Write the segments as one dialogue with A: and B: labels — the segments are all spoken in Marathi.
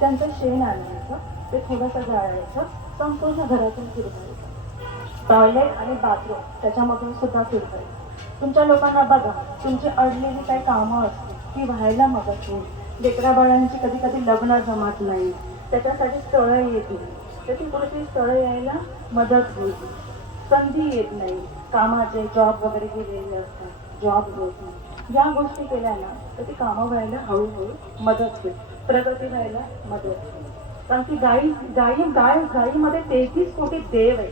A: त्यांचं शेण आणायचं ते थोडंसं जाळायचं संपूर्ण घरातून फिरवायचं टॉयलेट आणि बाथरूम त्याच्यामधून सुद्धा फिरवायचं तुमच्या लोकांना बघा तुमची अडलेली काही कामं असतील ती व्हायला मदत होईल. लेकरा बाळांची कधी कधी लग्न जमत नाही. त्याच्यासाठी स्थळं येतील तर ती पुढची स्थळं यायला मदत होईल. संधी येत नाही. कामाचे जॉब वगैरे गेलेले असतात. जॉब होत नाही. ज्या गोष्टी केल्या ना तर ती कामं व्हायला हळूहळू मदत होईल. प्रगती व्हायला मदत कारण की गाई गाई गाय गाईमध्ये तेहतीस कोटी देव आहे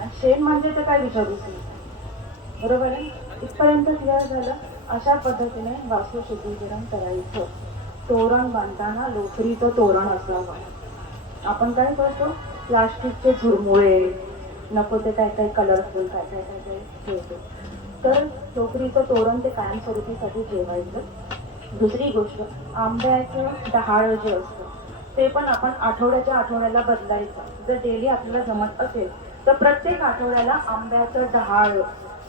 A: आणि शेण म्हणजे तर काय विचारूच नाही बरोबर आहे? इथपर्यंत क्लिअर झालं. अशा पद्धतीने वास्तुशुद्धीकरण करायचं. तोरण बांधताना लोकरीचं तोरण असावं. आपण काय करतो? प्लास्टिकचे झुरमुळे नको ते काय काय कलरफुल काय काय काय काय ठेवतो. तर लोकरीचं तोरण ते कायमस्वरूपीसाठी ठेवायचं. दुसरी गोष्ट आंब्याचं डहाळ जे असतं ते पण आपण आठवड्याच्या आठवड्याला बदलायचं. जर डेली आपल्याला जमत असेल तर प्रत्येक आठवड्याला आंब्याचं डहाळ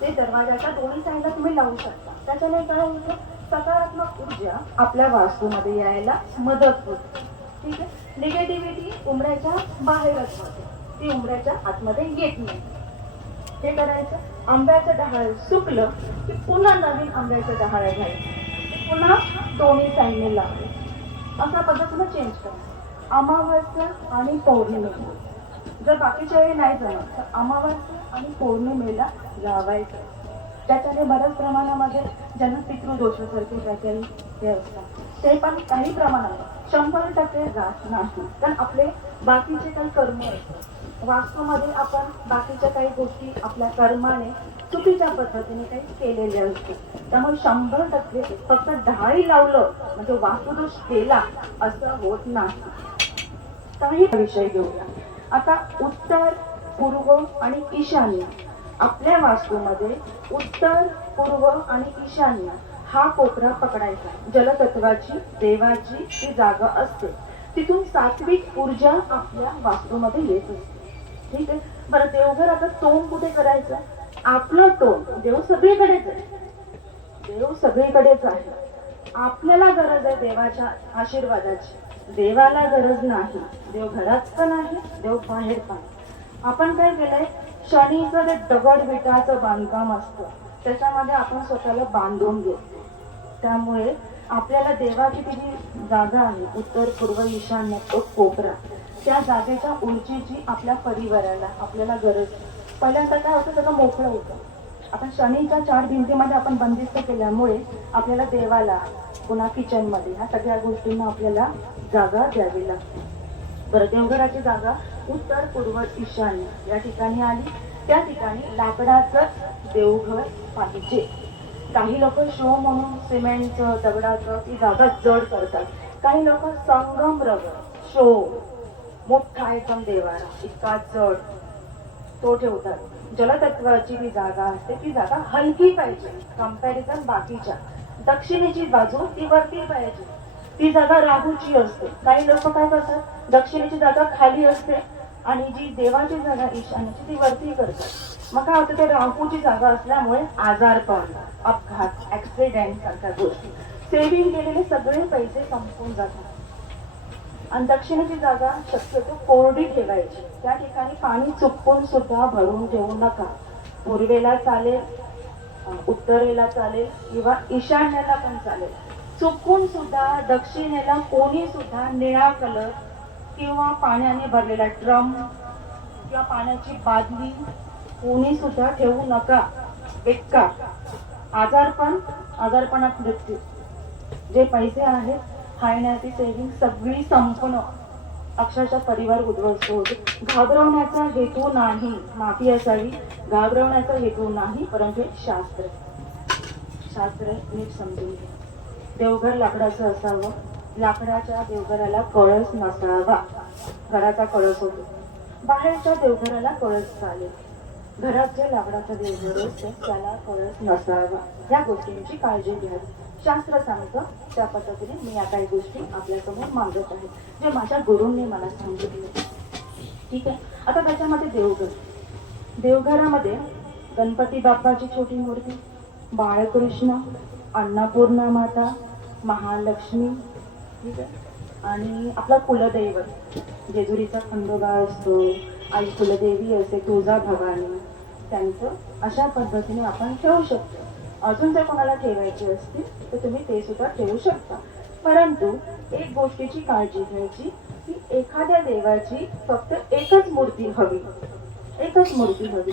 A: ते दरवाजाच्या दोन्ही साईडला तुम्ही लावू शकता. त्याच्याने काय होतं सकारात्मक ऊर्जा आपल्या वास्तूमध्ये यायला मदत होते. ठीक आहे? निगेटिव्हिटी उमऱ्याच्या बाहेरच होते. ती उमऱ्याच्या आतमध्ये येत नाही. हे करायचं. आंब्याचं डहाळ सुकलं की पुन्हा नवीन आंब्याचं डहाळ घ्यायचं. पुन्हा दोन्ही साईडने लावायचं अशा पद्धतीनं चेंज करायचं अमावास्या आणि पौर्णिमेला जर बाकीच्या वेळी नाही जमत तर अमावास्या आणि पौर्णिमेला लावायचं. त्याच्याने बऱ्याच प्रमाणामध्ये ज्यांना पितृदोषासारखे काही काही हे असतात ते पण काही प्रमाणात शंभर टक्के जात नाही. कारण आपले बाकीचे काही कर्म असतात वास्तूमध्ये आपण बाकीच्या काही गोष्टी आपल्या कर्माने चुकीच्या पद्धतीने काही केलेले असतात. त्यामुळे शंभर टक्के फक्त ढाळी लावलं म्हणजे वास्तुदोष केला असं होत नाही. काही विषय घेऊया. आता उत्तर पूर्व आणि ईशान्य. आपल्या वास्तूमध्ये उत्तर पूर्व आणि ईशान्य हा कोपरा पकडायचा. जलतत्वाची देवाची ती जागा असते. तिथून सात्विक ऊर्जा आपल्या वास्तूमध्ये येत असते. ठीक आहे? बरं देवघर आता तोंड कुठे करायचं? आपलं तोंड. देव सगळीकडेच आहे देव सगळीकडेच आहे आपल्याला गरज आहे देवाच्या आशीर्वादाची. देवाला गरज नाही. देव घरात पण आहे देव बाहेर पण आपण काय केलंय? शनीचं ते दगड विटाचं बांधकाम असतं. त्याच्यामध्ये आपण स्वतःला बांधून घेतो. त्यामुळे आपल्याला देवाची ती जी जागा आहे उत्तर पूर्व ईशान्य तो कोपरा त्या जागेच्या उंचीची आपल्या परिवाराला आपल्याला गरज पहिल्यांदा काय होतं सगळं मोकळं होतं. आता शनीच्या चार भिंतीमध्ये आपण बंदिस्त केल्यामुळे आपल्याला देवाला पुन्हा किचनमध्ये ह्या सगळ्या गोष्टींना आपल्याला जागा द्यावी लागते. बरं देवघराची जागा उत्तर पूर्व ईशान्य. या ठिकाणी आली. त्या ठिकाणी लाकडाचं देवघर पाहिजे. काही लोक शो म्हणून सिमेंटचं दगडाचं ती जागा जड करतात. काही लोक संगम रगड शो मोठा एकदम देवारा इतका जड तो ठेवतात. जलतत्वाची जी जागा असते ती जागा हलकी पाहिजे. कंपॅरिझन बाकीच्या. दक्षिणेची बाजू ती वरती पाहिजे. ती जागा राहूची असते. काही लोक काय करतात? दक्षिणेची जागा खाली असते आणि जी देवाची जागा ईशान्याची ती वरती करतात. मग काय होतं? ते राहूची जागा असल्यामुळे आजारपण अपघात ऍक्सिडेंट सारख्या गोष्टी. सेव्हिंग केलेले सगळे पैसे संपून जातात. आणि दक्षिणेची जागा शक्यतो कोरडी ठेवायची. त्या ठिकाणी पाणी चुकून सुद्धा भरून ठेवू नका. पूर्वेला चालेल उत्तरेला चालेल किंवा ईशान्याला पण चालेल. चुकून सुद्धा दक्षिणेला कोणी सुद्धा निळा कलर किंवा पाण्याने भरलेला ड्रम किंवा पाण्याची बादली कोणी सुद्धा ठेवू नका. बेकार आजारपण आजारपणात मृत्यू. जे पैसे आहेत खाण्याची सेविंग सगळी संपणं अक्षरशः परिवार उद्ध्वस्त होतो. घाबरवण्याचा हेतू नाही माफी असावी. घाबरवण्याचा हेतू नाही परंतु शास्त्र. शास्त्र नीट समजून घ्या. देवघर लाकडाचं असावं. लाकडाच्या देवघराला कळस नसावा. घराचा कळस होतो. बाहेरच्या देवघराला कळस चालेल. घरात जे लाकडाचं देवघर असते त्याला कळस नसावा. या गोष्टींची काळजी घ्यावी शास्त्र सांगतं त्या पद्धतीने मी या काही गोष्टी आपल्यासमोर मांडत आहे जे माझ्या गुरूंनी मला सांगितले. ठीक आहे? आता त्याच्यामध्ये देवघर. देवघरामध्ये गणपती बाप्पाची छोटी मूर्ती बाळकृष्ण अन्नपूर्णा माता महालक्ष्मी ठीक आहे आणि आपला कुलदैवत. जेजुरीचा खंडोबा असतो आई कुलदेवी असते तुळजा भवानी. त्यांचं अशा पद्धतीने आपण ठेवू शकतो. अजून जर कोणाला ठेवायची असतील तर तुम्ही ते सुद्धा ठेवू शकता. परंतु एक गोष्टीची काळजी घ्यायची की एखाद्या देवाची फक्त एकच मूर्ती हवी. एकच मूर्ती हवी.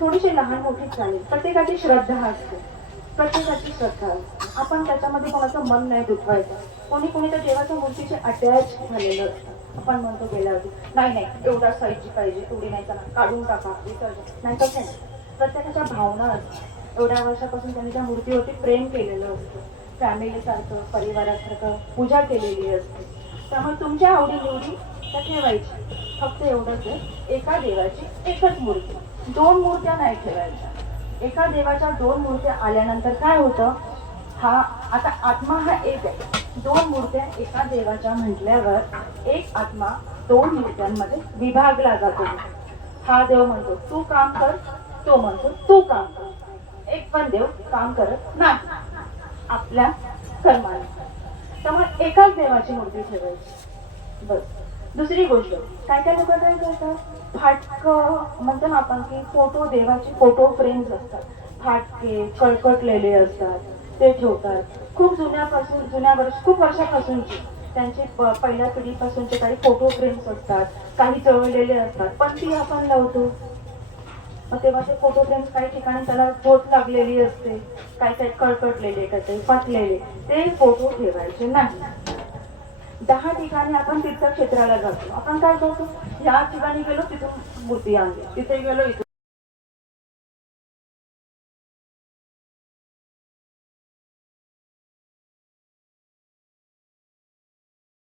A: थोडीशी लहान मोठी चालेल प्रत्येकाची श्रद्धा असते. प्रत्येकाची श्रद्धा असते. आपण त्याच्यामध्ये कोणाचं मन नाही दुखवायचं कोणी कोणी तर देवाच्या मूर्तीचे अटॅच झालेलं असतं. आपण म्हणतो गेल्यावरती नाही नाही एवढा साईजची पाहिजे तेवढी नाही चला काढून टाका विसर्जन. नाही कसं नाही. प्रत्येकाच्या भावना असतात. एवढ्या वर्षापासून त्यांनी त्या मूर्तीवरती प्रेम केलेलं असतं. फॅमिलीसारखं परिवारासारखं पूजा केलेली असते. त्यामुळे तुमच्या आवडीनिवडी त्या ठेवायची फक्त एवढंच आहे. एका देवाची एकच मूर्ती. दोन मूर्त्या नाही ठेवायच्या. एका देवाच्या दोन मूर्त्या आल्यानंतर काय होतं? हा आता आत्मा हा एक आहे. दोन मूर्त्या एका देवाच्या म्हटल्यावर एक आत्मा दोन मूर्त्यांमध्ये विभागला जातो. हा देव म्हणतो तू काम कर. तो म्हणतो तू काम कर. एक पण देव काम करत नाही. आपल्या कर्माने त्यामुळे एकाच देवाची मूर्ती ठेवायची. बस. दुसरी गोष्ट काय काय लोक काय करतात? फाटक म्हणतो ना आपण की फोटो देवाचे फोटो फ्रेम्स असतात. फाटके कळकटलेले असतात ते ठेवतात. खूप जुन्यापासून जुन्या वर्ष खूप वर्षापासूनचे त्यांचे पहिल्या पिढीपासूनचे काही फोटो फ्रेम्स असतात काही जळलेले असतात पण ती आपण लावतो. मग तेव्हा ते फोटो फ्रेम्स काही ठिकाणी त्याला बोट लागलेली असते काही काही कळकटलेले काही काही फाटलेले ते फोटो ठेवायचे नाही. दहा ठिकाणी आपण तीर्थक्षेत्राला जातो. आपण काय करतो? या ठिकाणी गेलो तिथून मूर्ती आणली. तिथे गेलो इथून